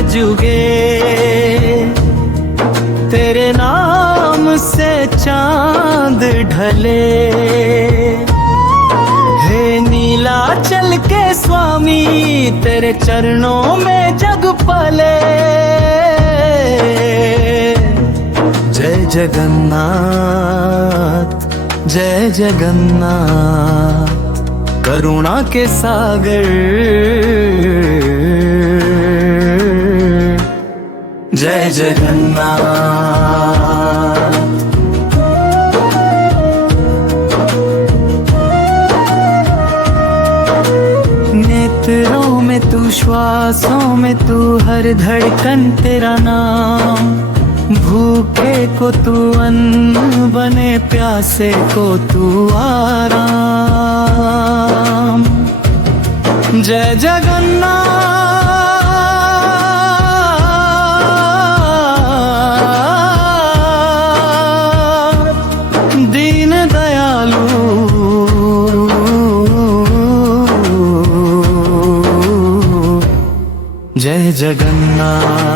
जुगे, तेरे नाम से चांद ढले। हे नीलाचल के स्वामी, तेरे चरणों में जग पले। जय जगन्नाथ, जय जगन्नाथ, करुणा के सागर। जय जगन्नाथ। नेत्रों में तू, श्वासों में तू, हर धड़कन तेरा नाम। भूखे को तू अन्न बने, प्यासे को तू आराम। जय जगन्नाथ, दीन दयालु, जय जगन्नाथ।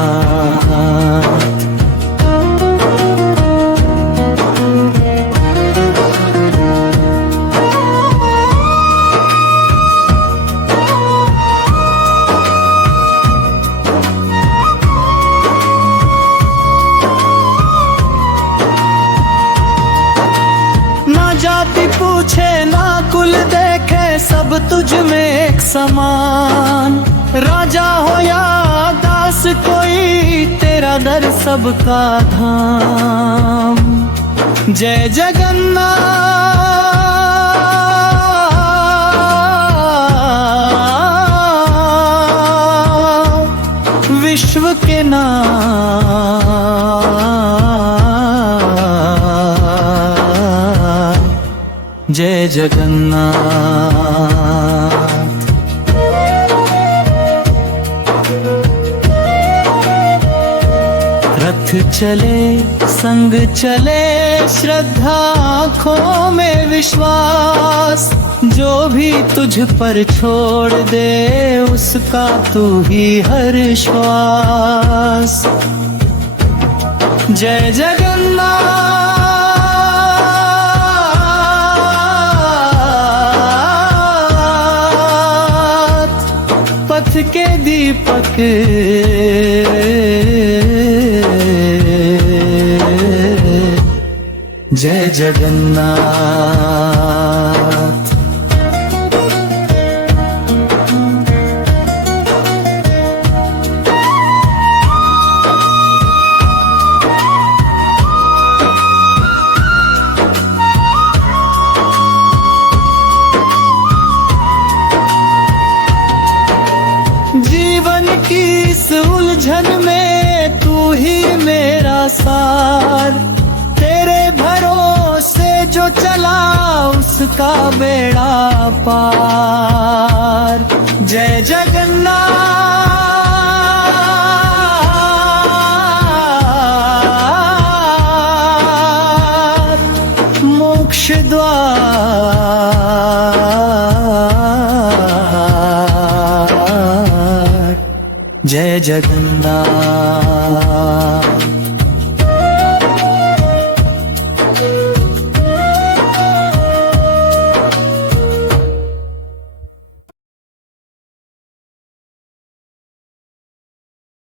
जाति पूछे ना कुल देखे, सब तुझ में एक समान। राजा हो या दास कोई, तेरा दर सबका धाम। जय जगन्नाथ, विश्व के नाथ। जय जगन्नाथ। रथ चले संग चले, श्रद्धा आँखों में विश्वास। जो भी तुझ पर छोड़ दे, उसका तू ही हर श्वास। जय जगन्नाथ, पथ के दीपक। जय जगन्नाथ। जीवन की इस उलझन में तू ही मेरा सार। तेरे भरोसे जो चला, उसका बेड़ा पार। जय जगन्नाथ, मोक्ष द्वार। जय जगन्नाथ।